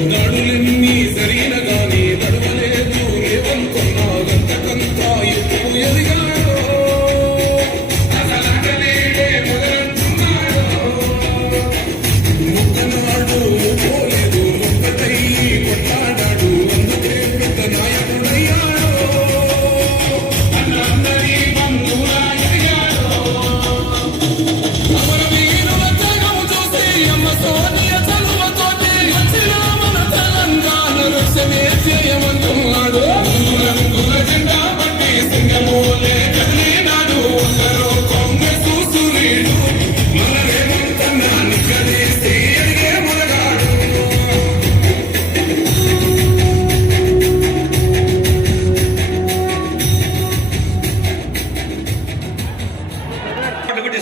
ఉన్నాడు నిన్ను జరిగిన కానీ తడవలే దేశమే జయమంటున్నాడు రంగుల జెండా పట్టి సింగమూలే కదిలినాడు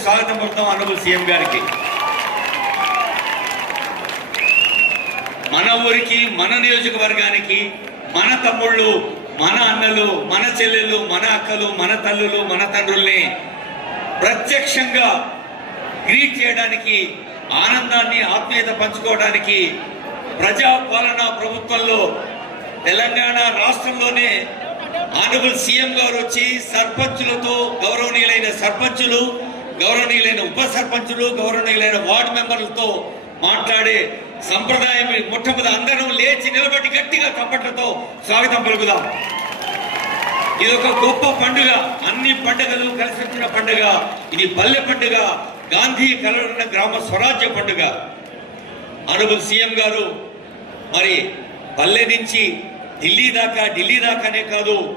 స్వాగతం పడతాం అనుభవ సీఎం గారికి. మన ఊరికి మన నియోజకవర్గానికి మన తమ్ముళ్ళు మన అన్నలు మన చెల్లెళ్ళు మన అక్కలు మన తల్లులు మన తండ్రుల్ని ప్రత్యక్షంగా గ్రీట్ చేయడానికి ఆనందాన్ని ఆత్మీయత పంచుకోవడానికి ప్రజాపాలన ప్రభుత్వంలో తెలంగాణ రాష్ట్రంలోనే ఆనబుల్ సీఎం గారు వచ్చి సర్పంచులతో గౌరవనీయులైన సర్పంచులు గౌరవనీయులైన ఉప సర్పంచులు గౌరవనీయులైన వార్డు మెంబర్లతో మాట్లాడే సంప్రదాయం మొట్టమొదటి అందరం లేచి నిలబడి గట్టిగా కప్పట్లతో స్వాగతం పలుకుదాం. ఇది ఒక గొప్ప పండుగ. అన్ని పండుగలు కలిసి వచ్చిన పండుగ. ఇది పల్లె పండుగ. గాంధీ కలవన్న గ్రామ స్వరాజ్య పండుగ. అనుబుల్ సీఎం గారు మరి పల్లె నుంచి ఢిల్లీ దాకా ఢిల్లీ దాకానే కాదు.